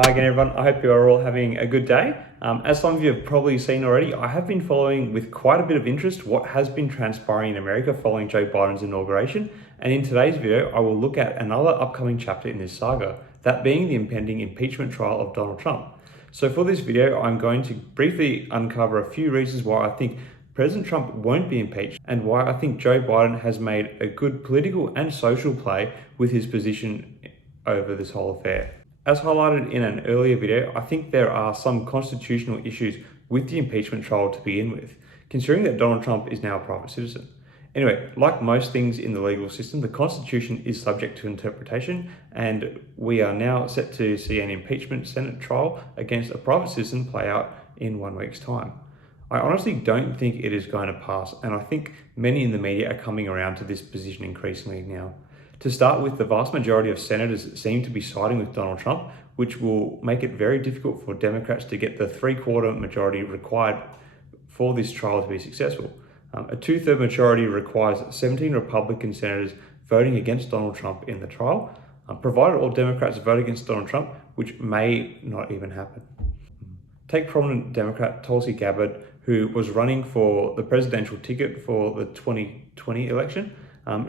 Hi again, everyone. I hope you are all having a good day. As some of you have probably seen already, I have been following with quite a bit of interest what has been transpiring in America following Joe Biden's inauguration. And in today's video, I will look at another upcoming chapter in this saga, that being the impending impeachment trial of Donald Trump. So for this video, I'm going to briefly uncover a few reasons why I think President Trump won't be impeached and why I think Joe Biden has made a good political and social play with his position over this whole affair. As highlighted in an earlier video, I think there are some constitutional issues with the impeachment trial to begin with, considering that Donald Trump is now a private citizen. Anyway, like most things in the legal system, the Constitution is subject to interpretation, and we are now set to see an impeachment Senate trial against a private citizen play out in 1 week's time. I honestly don't think it is going to pass, and I think many in the media are coming around to this position increasingly now. To start with, the vast majority of senators seem to be siding with Donald Trump, which will make it very difficult for Democrats to get the three-quarter majority required for this trial to be successful. A two-third majority requires 17 Republican senators voting against Donald Trump in the trial, provided all Democrats vote against Donald Trump, which may not even happen. Take prominent Democrat Tulsi Gabbard, who was running for the presidential ticket for the 2020 election.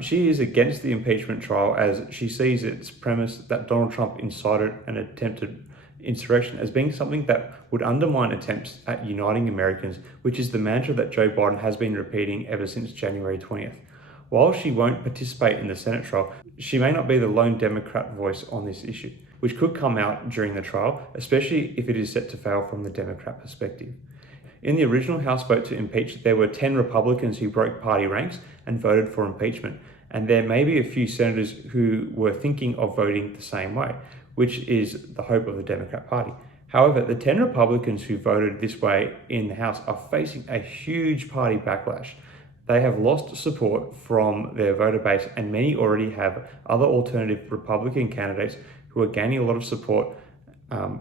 She is against the impeachment trial as she sees its premise that Donald Trump incited an attempted insurrection as being something that would undermine attempts at uniting Americans, which is the mantra that Joe Biden has been repeating ever since January 20th. While she won't participate in the Senate trial, she may not be the lone Democrat voice on this issue, which could come out during the trial, especially if it is set to fail from the Democrat perspective. In the original House vote to impeach, there were 10 Republicans who broke party ranks and voted for impeachment, and there may be a few senators who were thinking of voting the same way, which is the hope of the Democrat Party. However, the 10 Republicans who voted this way in the House are facing a huge party backlash. They have lost support from their voter base, and many already have other alternative Republican candidates who are gaining a lot of support,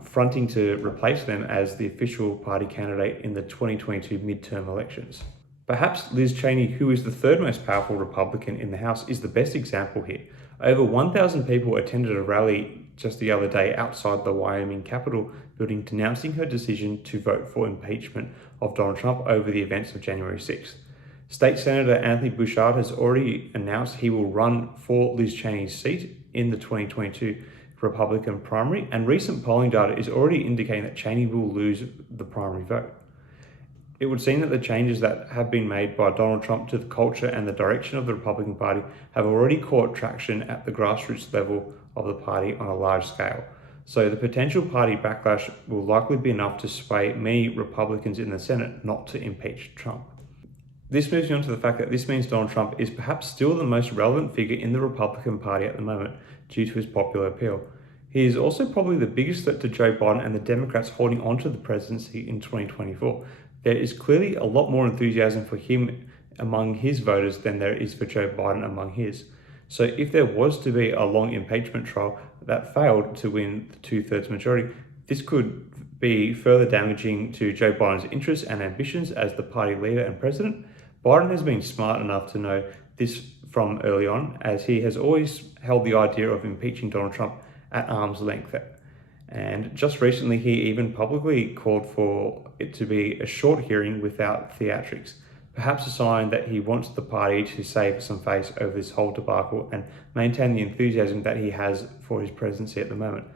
fronting to replace them as the official party candidate in the 2022 midterm elections. Perhaps Liz Cheney, who is the third most powerful Republican in the House, is the best example here. Over 1,000 people attended a rally just the other day outside the Wyoming Capitol building denouncing her decision to vote for impeachment of Donald Trump over the events of January 6th. State Senator Anthony Bouchard has already announced he will run for Liz Cheney's seat in the 2022 Republican primary, and recent polling data is already indicating that Cheney will lose the primary vote. It would seem that the changes that have been made by Donald Trump to the culture and the direction of the Republican Party have already caught traction at the grassroots level of the party on a large scale. So the potential party backlash will likely be enough to sway many Republicans in the Senate not to impeach Trump. This moves me on to the fact that this means Donald Trump is perhaps still the most relevant figure in the Republican Party at the moment due to his popular appeal. He is also probably the biggest threat to Joe Biden and the Democrats holding onto the presidency in 2024. There is clearly a lot more enthusiasm for him among his voters than there is for Joe Biden among his. So if there was to be a long impeachment trial that failed to win the two-thirds majority, this could be further damaging to Joe Biden's interests and ambitions as the party leader and president. Biden has been smart enough to know this from early on, as he has always held the idea of impeaching Donald Trump at arm's length. And just recently, he even publicly called for it to be a short hearing without theatrics, perhaps a sign that he wants the party to save some face over this whole debacle and maintain the enthusiasm that he has for his presidency at the moment.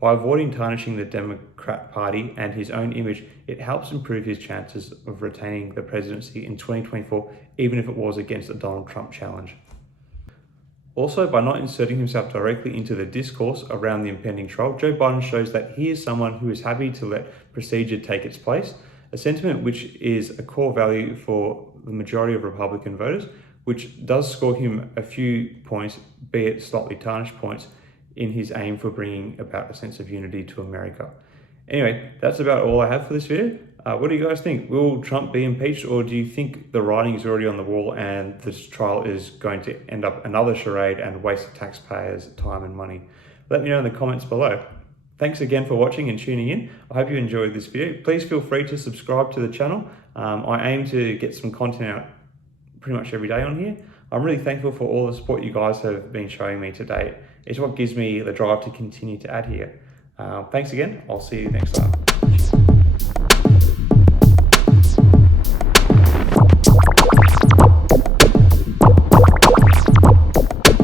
By avoiding tarnishing the Democrat Party and his own image, it helps improve his chances of retaining the presidency in 2024, even if it was against a Donald Trump challenge. Also, by not inserting himself directly into the discourse around the impending trial, Joe Biden shows that he is someone who is happy to let procedure take its place, a sentiment which is a core value for the majority of Republican voters, which does score him a few points, be it slightly tarnished points, in his aim for bringing about a sense of unity to America. Anyway, that's about all I have for this video. What do you guys think? Will Trump be impeached, or do you think the writing is already on the wall and this trial is going to end up another charade and waste taxpayers' time and money? Let me know in the comments below. Thanks again for watching and tuning in. I hope you enjoyed this video. Please feel free to subscribe to the channel. I aim to get some content out pretty much every day on here. I'm really thankful for all the support you guys have been showing me to date. It's what gives me the drive to continue to add here. Thanks again. I'll see you next time.